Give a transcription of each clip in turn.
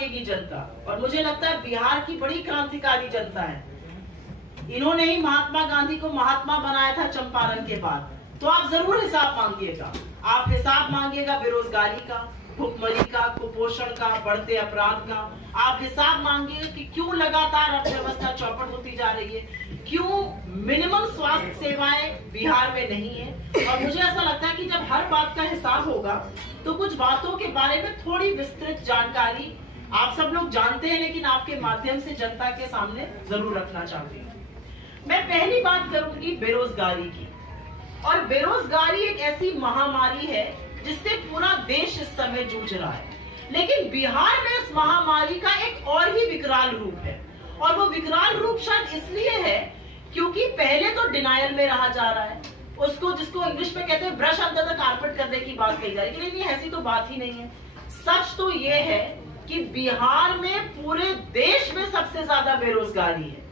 मांगेगी जनता, और मुझे लगता है बिहार की बड़ी क्रांतिकारी जनता है। इन्होंने ही महात्मा गांधी को महात्मा बनाया था चंपारण के बाद। तो आप जरूर हिसाब मांगिएगा। आप हिसाब मांगिएगा बेरोजगारी का, भुखमरी का, कुपोषण का, बढ़ते अपराध का। आप हिसाब मांगिएगा कि क्यों लगातार अर्थव्यवस्था चौपट होती जा रही है, क्यों मिनिमम स्वास्थ्य सेवाएं बिहार में नहीं है। और मुझे ऐसा लगता है कि जब हर बात का हिसाब होगा तो कुछ बातों के बारे में थोड़ी विस्तृत जानकारी आप सब लोग जानते हैं, लेकिन आपके माध्यम से जनता के सामने जरूर रखना चाहती हूँ। मैं पहली बात करूंगी बेरोजगारी की। और बेरोजगारी एक ऐसी महामारी है जिससे पूरा देश इस समय जूझ रहा है, लेकिन बिहार में इस महामारी का एक और ही विकराल रूप है। और वो विकराल रूप शायद इसलिए है क्योंकि पहले तो डिनायल में रहा जा रहा है, उसको जिसको इंग्लिश में कहते हैं ब्रश अंडर द कारपेट करने की बात कही जा रही है, लेकिन ऐसी तो बात ही नहीं है। सच तो ये है कि बिहार में पूरे देश में सबसे ज्यादा बेरोजगारी है।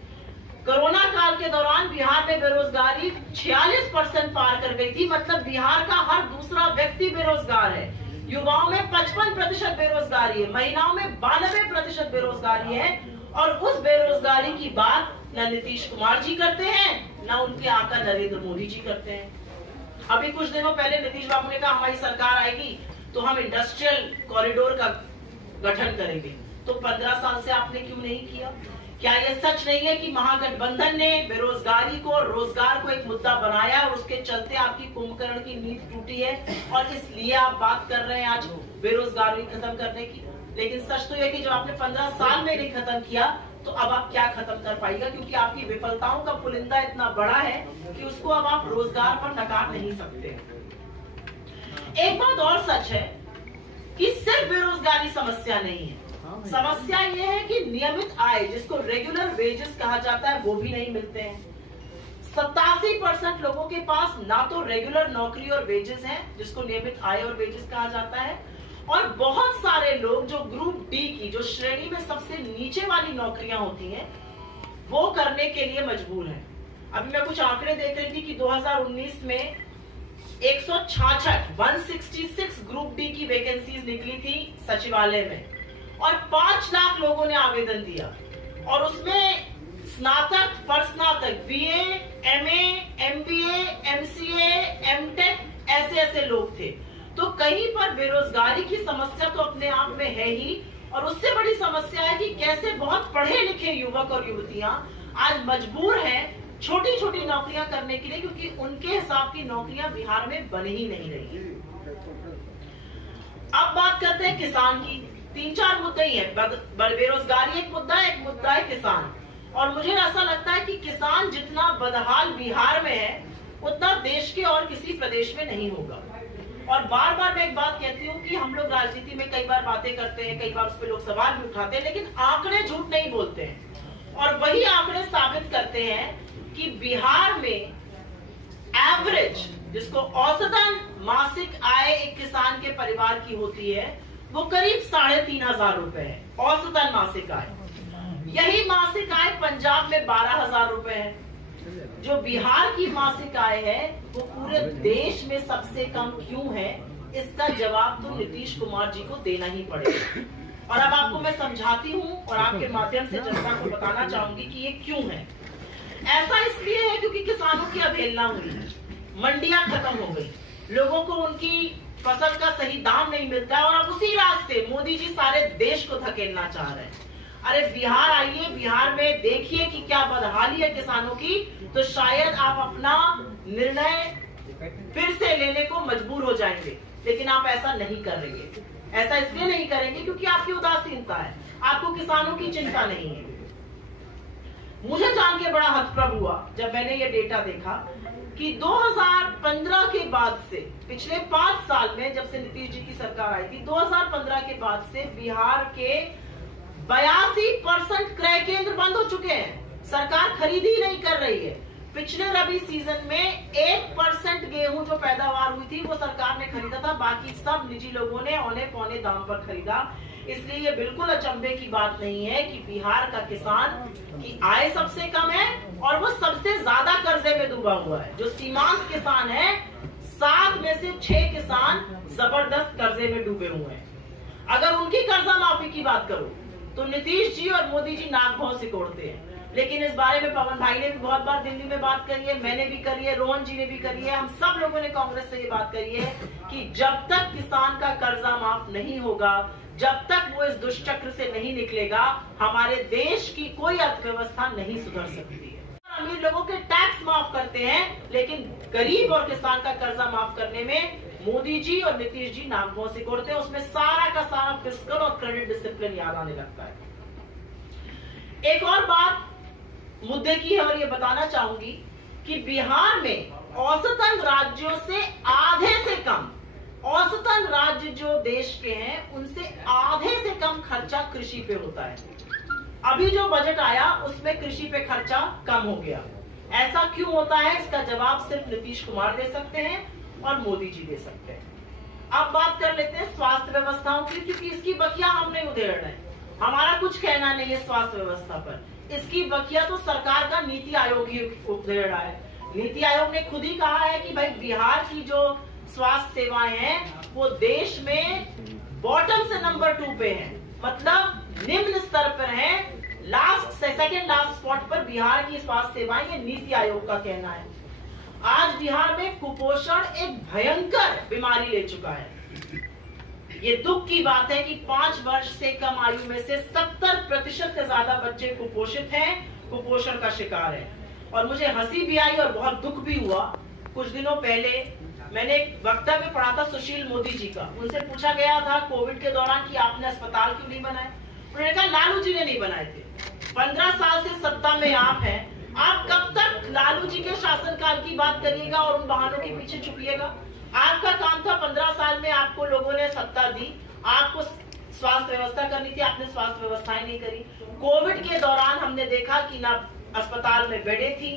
कोरोना काल के दौरान बिहार में बेरोजगारी 46% पार कर गई थी, मतलब बिहार का हर दूसरा व्यक्ति बेरोजगार है। युवाओं में 55% बेरोजगारी है, महिलाओं में 92% बेरोजगारी है। और उस बेरोजगारी की बात न नीतीश कुमार जी करते हैं, न उनके आका नरेंद्र मोदी जी करते हैं। अभी कुछ दिनों पहले नीतीश बाबू ने कहा हमारी सरकार आएगी तो हम इंडस्ट्रियल कॉरिडोर का गठन करेंगे। तो 15 साल से आपने क्यों नहीं किया? क्या यह सच नहीं है कि महागठबंधन ने बेरोजगारी को, रोजगार को एक मुद्दा बनाया और उसके चलते आपकी कुंभकर्ण की नींव टूटी है और इसलिए आप बात कर रहे हैं आज बेरोजगारी खत्म करने की? लेकिन सच तो यह कि जब आपने 15 साल में नहीं खत्म किया तो अब आप क्या खत्म कर पाएगा, क्योंकि आपकी विफलताओं का पुलिंदा इतना बड़ा है कि उसको अब आप रोजगार पर नकार नहीं सकते। एक बात और सच है कि सिर्फ बेरोजगारी समस्या नहीं है, समस्या यह है कि नियमित आय, जिसको रेगुलर वेजेस कहा जाता है, वो भी नहीं मिलते हैं। 87% लोगों के पास ना तो रेगुलर नौकरी और वेजेस हैं, जिसको नियमित आय और वेजेस कहा जाता है, और बहुत सारे लोग जो ग्रुप डी की, जो श्रेणी में सबसे नीचे वाली नौकरियां होती हैं, वो करने के लिए मजबूर हैं। अभी मैं कुछ आंकड़े देख रही थी कि 2019 में 166 ग्रुप डी की वैकेंसीज निकली थी सचिवालय में, और 5 लाख लोगों ने आवेदन दिया। और उसमें स्नातक, परस्नातक, BA, MA, MBA, MCA, MTech ऐसे लोग थे। तो कहीं पर बेरोजगारी की समस्या तो अपने आप में है ही, और उससे बड़ी समस्या है कि कैसे बहुत पढ़े लिखे युवक और युवतियां आज मजबूर हैं छोटी छोटी नौकरियां करने के लिए, क्योंकि उनके हिसाब की नौकरियां बिहार में बन ही नहीं रही। अब बात करते हैं किसान की। 3-4 मुद्दे ही हैं। बेरोजगारी एक मुद्दा है किसान। और मुझे ऐसा लगता है कि किसान जितना बदहाल बिहार में है उतना देश के और किसी प्रदेश में नहीं होगा। और बार बार मैं एक बात कहती हूँ कि हम लोग राजनीति में कई बार बातें करते हैं, कई बार उस पर लोग सवाल भी उठाते हैं, लेकिन आंकड़े झूठ नहीं बोलते हैं। और वही आंकड़े साबित करते हैं कि बिहार में एवरेज, जिसको औसतन मासिक आय एक किसान के परिवार की होती है, वो करीब 3,500 रुपए है औसतन मासिक आय। यही मासिक आय पंजाब में 12,000 रुपए है। जो बिहार की मासिक आय है वो पूरे देश में सबसे कम क्यों है, इसका जवाब तो नीतीश कुमार जी को देना ही पड़ेगा। और अब आपको मैं समझाती हूँ और आपके माध्यम से जनता को बताना चाहूंगी कि ये क्यों है। ऐसा इसलिए है क्योंकि किसानों की अवहेलना हुई, मंडियां खत्म हो गई, लोगों को उनकी फसल का सही दाम नहीं मिलता, और अब उसी रास्ते मोदी जी सारे देश को धकेलना चाह रहे हैं। अरे बिहार आइए, बिहार में देखिए कि क्या बदहाली है किसानों की, तो शायद आप अपना निर्णय फिर से लेने को मजबूर हो जाएंगे। लेकिन आप ऐसा नहीं करेंगे। ऐसा इसलिए नहीं करेंगे क्योंकि आपकी उदासीनता है, आपको किसानों की चिंता नहीं है। मुझे जान के बड़ा हतप्रभ हुआ जब मैंने ये डेटा देखा कि 2015 के बाद से, पिछले 5 साल में जब से नीतीश जी की सरकार आई थी, 2015 के बाद से बिहार के 82% क्रय केंद्र बंद हो चुके हैं। सरकार खरीद ही नहीं कर रही है। पिछले रबी सीजन में 1% गेहूं जो पैदावार हुई थी वो सरकार ने खरीदा था, बाकी सब निजी लोगों ने औने पौने दाम पर खरीदा। इसलिए ये बिल्कुल अचंभे की बात नहीं है कि बिहार का किसान की आय सबसे कम है और वो सबसे ज्यादा कर्जे में डूबा हुआ है। जो सीमांत किसान है, 7 में से 6 किसान जबरदस्त कर्जे में डूबे हुए हैं। अगर उनकी कर्जा माफी की बात करो तो नीतीश जी और मोदी जी नाक भौं सिकोड़ते हैं। लेकिन इस बारे में पवन भाई ने भी बहुत बार दिल्ली में बात करी है, मैंने भी करी है, रोहन जी ने भी करी है, हम सब लोगों ने कांग्रेस से ये बात करी है कि जब तक किसान का कर्जा माफ नहीं होगा, जब तक वो इस दुष्चक्र से नहीं निकलेगा, हमारे देश की कोई अर्थव्यवस्था नहीं सुधर सकती है। अमीर लोगों के टैक्स माफ करते हैं, लेकिन गरीब और किसान का कर्जा माफ करने में मोदी जी और नीतीश जी नाक भौं सिकोड़ते हैं। उसमें सारा का सारा फिस्कल और क्रेडिट डिसिप्लिन याद आने लगता है। एक और बात मुद्दे की है और ये बताना चाहूंगी कि बिहार में औसतन राज्यों से आधे से कम, औसतन राज्य जो देश के हैं उनसे आधे से कम खर्चा कृषि पे होता है। अभी जो बजट आया उसमें कृषि पे खर्चा कम हो गया। ऐसा क्यों होता है, इसका जवाब सिर्फ नीतीश कुमार दे सकते हैं और मोदी जी दे सकते हैं। अब बात कर लेते हैं स्वास्थ्य व्यवस्थाओं की, क्योंकि इसकी बखिया हम नहीं उधेड़ रहे हैं, हमारा कुछ कहना नहीं है स्वास्थ्य व्यवस्था पर। इसकी बखिया तो सरकार का नीति आयोग ही उधेड़ रहा है। नीति आयोग ने खुद ही कहा है कि भाई बिहार की जो स्वास्थ्य सेवाएं हैं वो देश में बॉटम से नंबर 2 पे है, मतलब निम्न स्तर पर है, सेकंड लास्ट स्पॉट पर बिहार की स्वास्थ्य सेवाएं, ये नीति आयोग का कहना है। आज बिहार में कुपोषण एक भयंकर बीमारी ले चुका है। ये दुख की बात है कि 5 वर्ष से कम आयु में से 70% से ज्यादा बच्चे कुपोषित हैं, कुपोषण का शिकार हैं। और मुझे हंसी भी आई और बहुत दुख भी हुआ। कुछ दिनों पहले मैंने एक वक्तव्य पढ़ा था सुशील मोदी जी का। उनसे पूछा गया था कोविड के दौरान कि आपने अस्पताल क्यों नहीं बनाए। उन्होंने कहा लालू जी ने नहीं बनाए थे। 15 साल से सत्ता में आप हैं, आप कब तक लालू जी के शासनकाल की बात करिएगा और उन बहानों के पीछे छुपिएगा। आपका काम था 15 साल में आपको लोगों ने सत्ता दी, आपको स्वास्थ्य व्यवस्था करनी थी, आपने स्वास्थ्य व्यवस्थाएं नहीं करी। कोविड के दौरान हमने देखा कि ना अस्पताल में बेडें थी,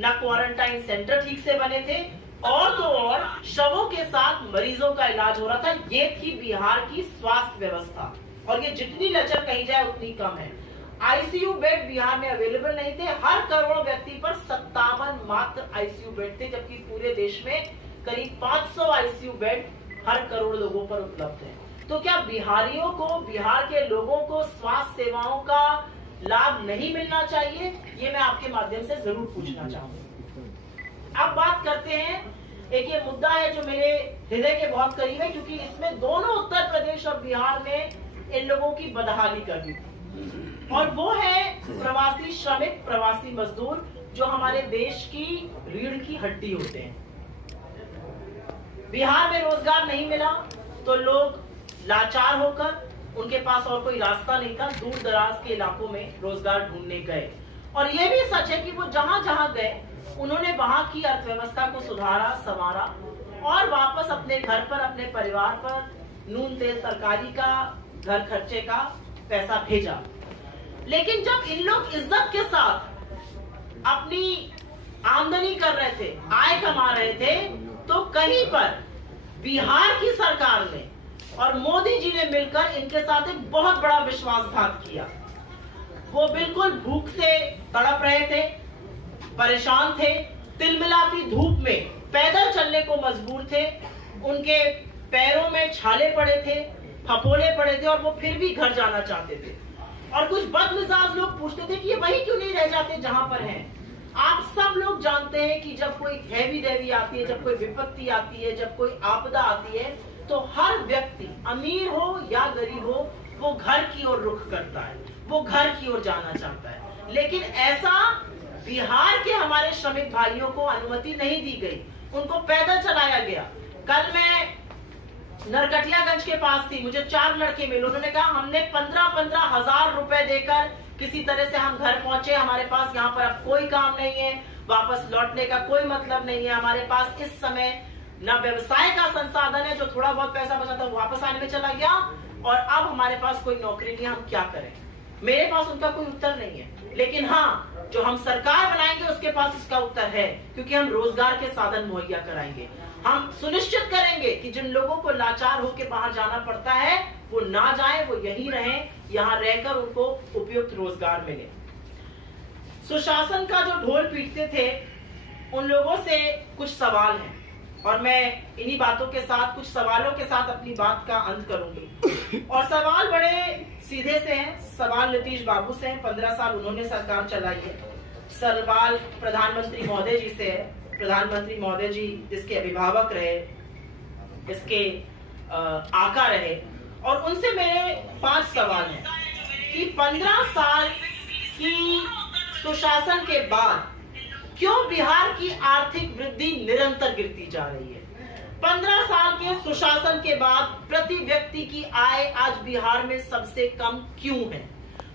ना क्वारंटाइन सेंटर ठीक से बने थे, और तो और शवों के साथ मरीजों का इलाज हो रहा था। ये थी बिहार की स्वास्थ्य व्यवस्था, और ये जितनी लचर कही जाए उतनी कम है। आईसीयू बेड बिहार में अवेलेबल नहीं थे। हर करोड़ व्यक्ति पर 57 मात्र आईसीयू बेड थे, जबकि पूरे देश में करीब 500 आईसीयू बेड हर करोड़ लोगों पर उपलब्ध है। तो क्या बिहारियों को, बिहार के लोगों को स्वास्थ्य सेवाओं का लाभ नहीं मिलना चाहिए? ये मैं आपके माध्यम से जरूर पूछना चाहूंगी। अब बात करते हैं, एक ये मुद्दा है जो मेरे हृदय के बहुत करीब है, क्योंकि इसमें दोनों उत्तर प्रदेश और बिहार ने इन लोगों की बदहाली कर दी थी, और वो है प्रवासी श्रमिक, प्रवासी मजदूर, जो हमारे देश की रीढ़ की हड्डी होते हैं। बिहार में रोजगार नहीं मिला तो लोग लाचार होकर, उनके पास और कोई रास्ता नहीं था, दूर दराज के इलाकों में रोजगार ढूंढने गए। और ये भी सच है कि वो जहां जहां गए उन्होंने वहां की अर्थव्यवस्था को सुधारा, संवारा, और वापस अपने घर पर, अपने परिवार पर नून तेल तरकारी का, घर खर्चे का पैसा भेजा। लेकिन जब इन लोग इज्जत के साथ अपनी आमदनी कर रहे थे, आय कमा रहे थे, तो कहीं पर बिहार की सरकार ने और मोदी जी ने मिलकर इनके साथ एक बहुत बड़ा विश्वासघात किया। वो बिल्कुल भूख से तड़प रहे थे, परेशान थे, तिलमिलाती धूप में पैदल चलने को मजबूर थे, उनके पैरों में छाले पड़े थे, फफोले पड़े थे, और वो फिर भी घर जाना चाहते थे। और कुछ बदमिजाज लोग पूछते थे कि ये वही क्यों नहीं रह जाते जहां पर हैं। आप सब लोग जानते हैं कि जब कोई हैवी डेवी आती है, जब कोई विपत्ति आती है, जब कोई आपदा आती है, तो हर व्यक्ति, अमीर हो या गरीब हो, वो घर की ओर रुख करता है, वो घर की ओर जाना चाहता है। लेकिन ऐसा बिहार के हमारे श्रमिक भाइयों को अनुमति नहीं दी गई, उनको पैदल चलाया गया। कल मैं नरकटियागंज के पास थी, मुझे 4 लड़के मिले, उन्होंने कहा हमने 15-15 हजार रुपए देकर किसी तरह से हम घर पहुंचे, हमारे पास यहाँ पर अब कोई काम नहीं है, वापस लौटने का कोई मतलब नहीं है, हमारे पास इस समय न व्यवसाय का संसाधन है, जो थोड़ा बहुत पैसा बचा था वो वापस आने में चला गया, और अब हमारे पास कोई नौकरी नहीं है, हम क्या करें। मेरे पास उनका कोई उत्तर नहीं है, लेकिन हाँ, जो हम सरकार बनाएंगे उसके पास उसका उत्तर है, क्योंकि हम रोजगार के साधन मुहैया कराएंगे। हम सुनिश्चित करेंगे कि जिन लोगों को लाचार होकर बाहर जाना पड़ता है वो ना जाए, वो यहीं रहें, यहाँ रहकर उनको उपयुक्त रोजगार मिले। सुशासन का जो ढोल पीटते थे उन लोगों से कुछ सवाल हैं। और मैं इन्हीं बातों के साथ, कुछ सवालों के साथ अपनी बात का अंत करूंगी। और सवाल बड़े सीधे से हैं। सवाल नीतीश बाबू से हैं, 15 साल उन्होंने सरकार चलाई है। सवाल प्रधानमंत्री महोदय जी से है। प्रधानमंत्री महोदय जी इसके अभिभावक रहे, इसके आका रहे, और उनसे मेरे 5 सवाल हैं कि 15 साल की सुशासन के बाद क्यों बिहार की आर्थिक वृद्धि निरंतर गिरती जा रही है। 15 साल के सुशासन के बाद प्रति व्यक्ति की आय आज बिहार में सबसे कम क्यों है।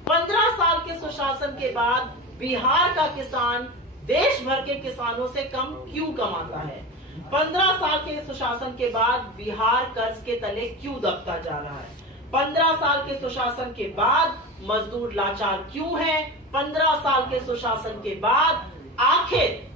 15 साल के सुशासन के बाद बिहार का किसान देश भर के किसानों से कम क्यों कमाता है। 15 साल के सुशासन के बाद बिहार कर्ज के तले क्यों दबता जा रहा है। 15 साल के सुशासन के बाद मजदूर लाचार क्यों है। 15 साल के सुशासन के बाद आखिर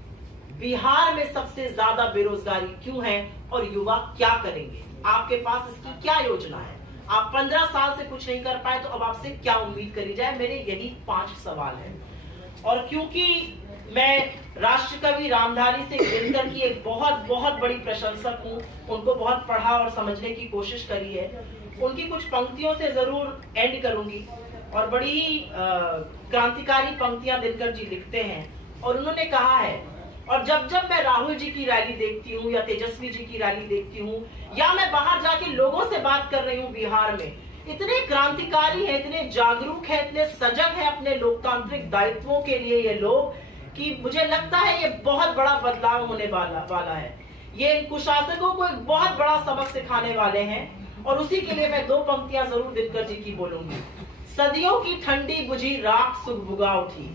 बिहार में सबसे ज्यादा बेरोजगारी क्यों है और युवा क्या करेंगे। आपके पास इसकी क्या योजना है। आप 15 साल से कुछ नहीं कर पाए तो अब आपसे क्या उम्मीद करी जाए। मेरे यही 5 सवाल हैं। और क्योंकि मैं राष्ट्र कवि रामधारी सिंह दिनकर की एक बहुत बहुत बड़ी प्रशंसक हूँ, उनको बहुत पढ़ा और समझने की कोशिश करी है, उनकी कुछ पंक्तियों से जरूर एंड करूंगी। और बड़ी ही क्रांतिकारी पंक्तियां दिनकर जी लिखते हैं। और उन्होंने कहा है, और जब जब मैं राहुल जी की रैली देखती हूँ या तेजस्वी जी की रैली देखती हूँ या मैं बाहर जाके लोगों से बात कर रही हूँ बिहार में, इतने क्रांतिकारी है, इतने जागरूक है, इतने सजग है अपने लोकतांत्रिक दायित्वों के लिए ये लोग, कि मुझे लगता है ये बहुत बड़ा बदलाव होने वाला है। ये कुशासकों को एक बहुत बड़ा सबक सिखाने वाले हैं। और उसी के लिए मैं 2 पंक्तियां जरूर दिनकर जी की बोलूंगी। सदियों की ठंडी बुझी राख सुगबुगा उठी,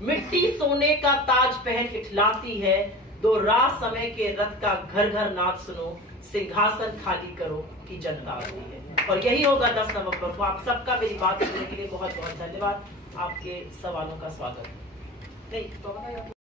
मिट्टी सोने का ताज पहन इठलाती है, दो रात समय के रथ का घर घर नाद सुनो, सिंहासन खाली करो की जनता आती है। और यही होगा 10 नवंबर को। आप सबका मेरी बात सुनने के लिए बहुत बहुत धन्यवाद। आपके सवालों का स्वागत। नहीं तो